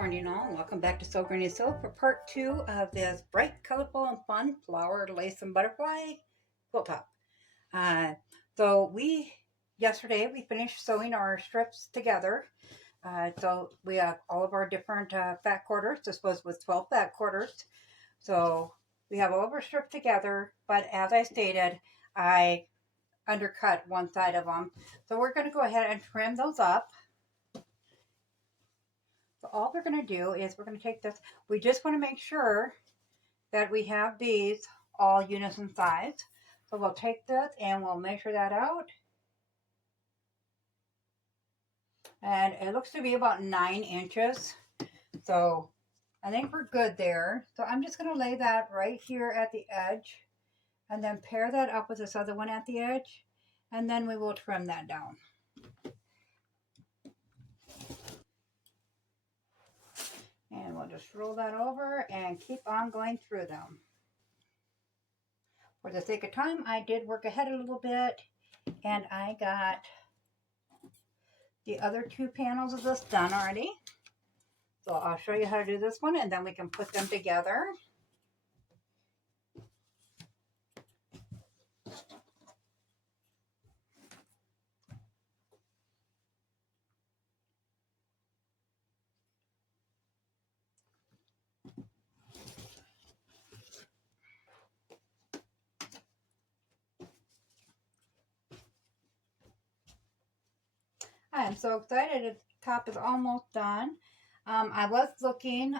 morning all, and welcome back to Sew Granny Sew for part 2 of this bright, colorful, and fun flower, lace, and butterfly quilt top. Uh, so yesterday we finished sewing our strips together. So we have all of our different fat quarters. This was with 12 fat quarters. So we have all of our strips together, but as I stated, I undercut one side of them. So we're going to go ahead and trim those up. So all we're going to do is we're going to take this. We just want to make sure that we have these all unison size. So we'll take this and we'll measure that out. And it looks to be about 9 inches. So I think we're good there. So I'm just going to lay that right here at the edge and then pair that up with this other one at the edge. And then we will trim that down. And we'll just roll that over and keep on going through them. For the sake of time, I did work ahead a little bit, and I got the other 2 panels of this done already. So I'll show you how to do this one, and then we can put them together. I am so excited. The top is almost done. I was looking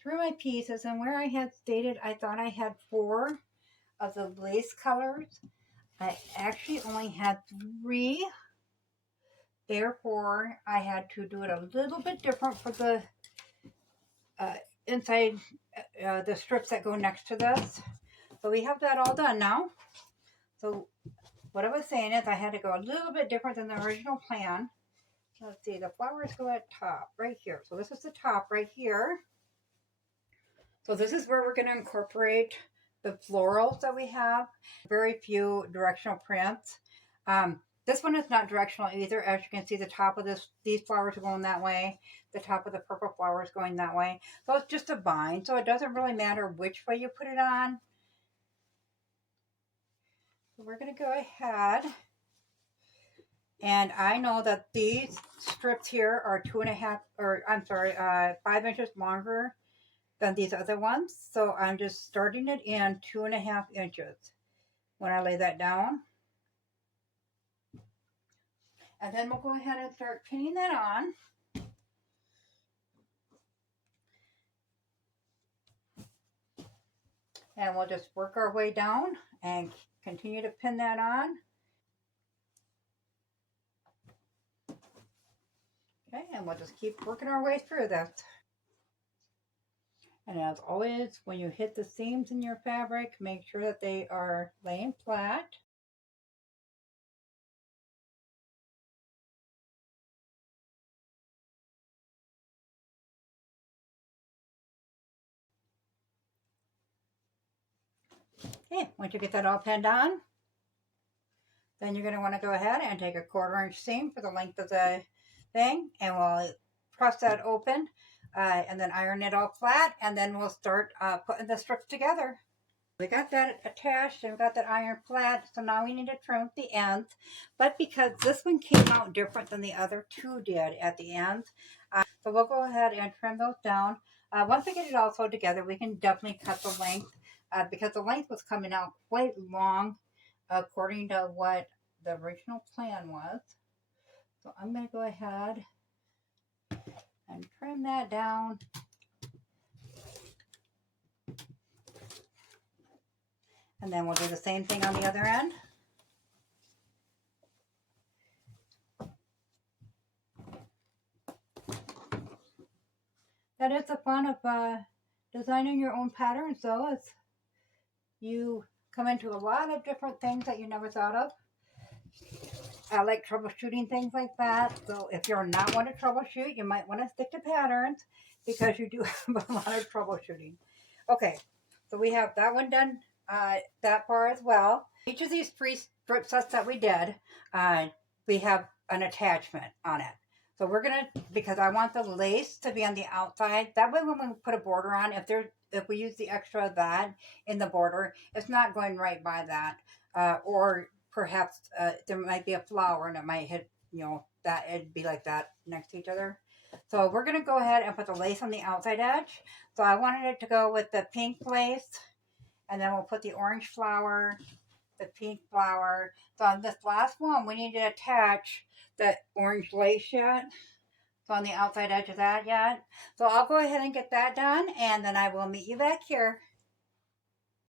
through my pieces, and where I had stated I thought I had 4 of the lace colors, I actually only had 3. Therefore, I had to do it a little bit different for the inside the strips that go next to this. So we have that all done now. So what I was saying is I had to go a little bit different than the original plan. Let's see, the flowers go at top right here. So this is the top right here. So this is where we're going to incorporate the florals that we have. Very few directional prints. This one is not directional either. As you can see, the top of these flowers are going that way. The top of the purple flower is going that way. So it's just a bind. So it doesn't really matter which way you put it on. So we're going to go ahead. And I know that these strips here are 5 inches longer than these other ones. So I'm just starting it in 2.5 inches when I lay that down. And then we'll go ahead and start pinning that on. And we'll just work our way down and continue to pin that on. Okay, and we'll just keep working our way through this. And as always, when you hit the seams in your fabric, make sure that they are laying flat. Okay, once you get that all pinned on, then you're going to want to go ahead and take a 1/4 inch seam for the length of the thing, and we'll press that open and then iron it all flat, and then we'll start putting the strips together. We got that attached and we got that iron flat, so now we need to trim the ends. But because this one came out different than the other 2 did at the ends, so we'll go ahead and trim those down. Once we get it all sewed together, we can definitely cut the length because the length was coming out quite long according to what the original plan was. So I'm going to go ahead and trim that down. And then we'll do the same thing on the other end. That is the fun of designing your own patterns, though, is you come into a lot of different things that you never thought of. I like troubleshooting things like that. So if you're not one to troubleshoot, you might want to stick to patterns because you do have a lot of troubleshooting. Okay, so we have that one done that far as well. Each of these 3 strip sets that we did, we have an attachment on it. So we're gonna, because I want the lace to be on the outside. That way when we put a border on, if we use the extra of that in the border, it's not going right by that. Or perhaps there might be a flower and it might hit, that it'd be like that next to each other. So we're gonna go ahead and put the lace on the outside edge. So I wanted it to go with the pink lace, and then we'll put the orange flower, the pink flower. So on this last one, we need to attach that orange lace yet. So on the outside edge of that yet. So I'll go ahead and get that done, and then I will meet you back here.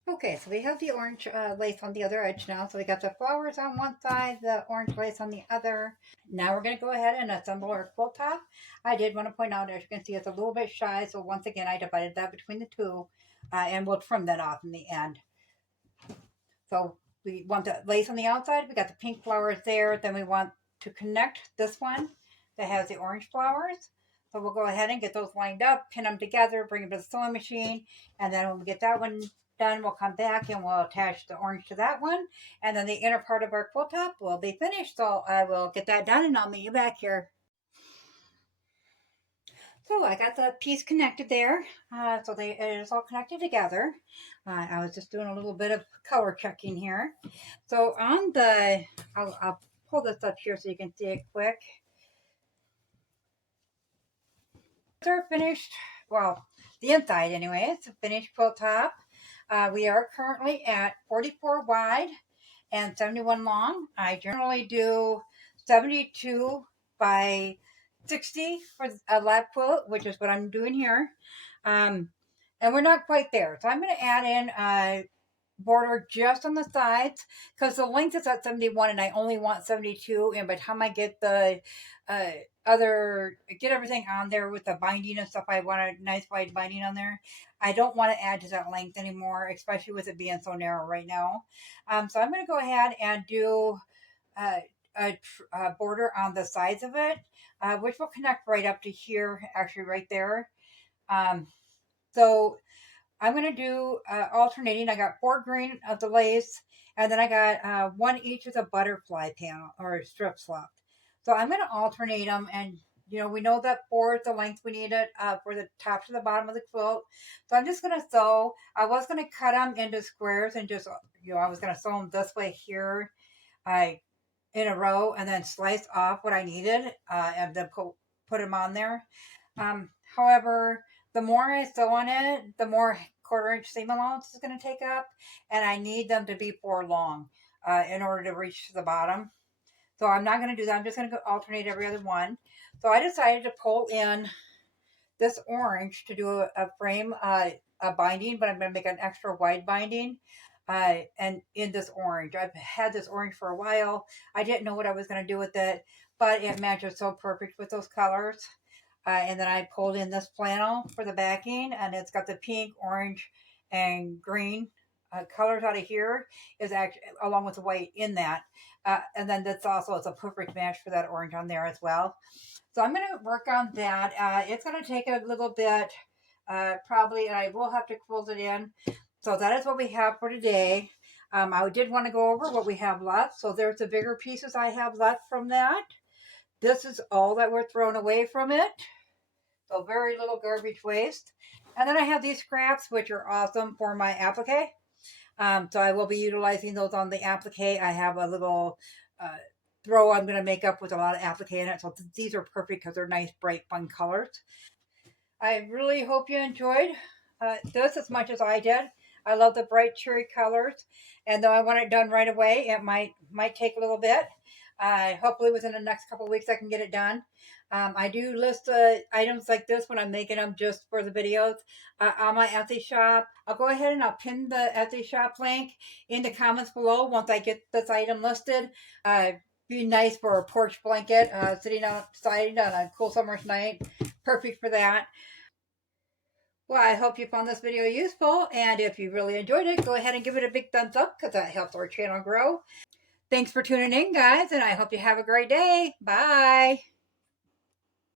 Okay, so we have the orange lace on the other edge now. So we got the flowers on one side, the orange lace on the other. Now we're going to go ahead and assemble our quilt top. I did want to point out, as you can see, it's a little bit shy. So once again, I divided that between the two, and we'll trim that off in the end. So we want the lace on the outside. We got the pink flowers there. Then we want to connect this one that has the orange flowers. So we'll go ahead and get those lined up, pin them together, bring them to the sewing machine. And then when we get that one done, we'll come back and we'll attach the orange to that one. And then the inner part of our quilt top will be finished. So I will get that done and I'll meet you back here. So I got the piece connected there. So it is all connected together. I was just doing a little bit of color checking here. So on the, I'll pull this up here so you can see it quick. They're finished, well, the inside anyway, it's a finished quilt top. We are currently at 44 wide and 71 long. I generally do 72 by 60 for a lap quilt, which is what I'm doing here. And we're not quite there. So I'm going to add in a border just on the sides because the length is at 71 and I only want 72. And by the time I get the get everything on there with the binding and stuff, I want a nice wide binding on there. I don't want to add to that length anymore, especially with it being so narrow right now. So I'm going to go ahead and do a border on the sides of it, which will connect right up to here, actually right there. So I'm going to do alternating. I got 4 green of the lace, and then I got 1 each of the butterfly panel or strip slop. So I'm going to alternate them, and we know that 4 is the length we need it for the top to the bottom of the quilt. So I'm just going to sew. I was going to cut them into squares and just, I was going to sew them this way here in a row and then slice off what I needed and then put them on there. However, the more I sew on it, the more 1/4 inch seam allowance is going to take up, and I need them to be 4 long in order to reach to the bottom. So I'm not going to do that. I'm just going to alternate every other one. So I decided to pull in this orange to do a frame, a binding, but I'm going to make an extra wide binding. And in this orange, I've had this orange for a while. I didn't know what I was going to do with it, but it matches so perfect with those colors. And then I pulled in this flannel for the backing, and it's got the pink, orange, and green colors out of here is actually along with the white in that. And then that's also, it's a perfect match for that orange on there as well. So I'm going to work on that. It's going to take a little bit, probably, and I will have to quilt it in. So that is what we have for today. I did want to go over what we have left. So there's the bigger pieces I have left from that. This is all that we're throwing away from it. So very little garbage waste. And then I have these scraps, which are awesome for my applique. So I will be utilizing those on the applique. I have a little throw I'm going to make up with a lot of applique in it. So these are perfect because they're nice, bright, fun colors. I really hope you enjoyed this as much as I did. I love the bright cherry colors. And though I want it done right away, it might take a little bit. Hopefully within the next couple of weeks I can get it done. I do list items like this when I'm making them just for the videos on my Etsy shop. I'll go ahead and I'll pin the Etsy shop link in the comments below once I get this item listed. Be nice for a porch blanket, sitting outside on a cool summer's night. Perfect for that. Well, I hope you found this video useful, and if you really enjoyed it, go ahead and give it a big thumbs up because that helps our channel grow. Thanks for tuning in, guys, and I hope you have a great day. Bye.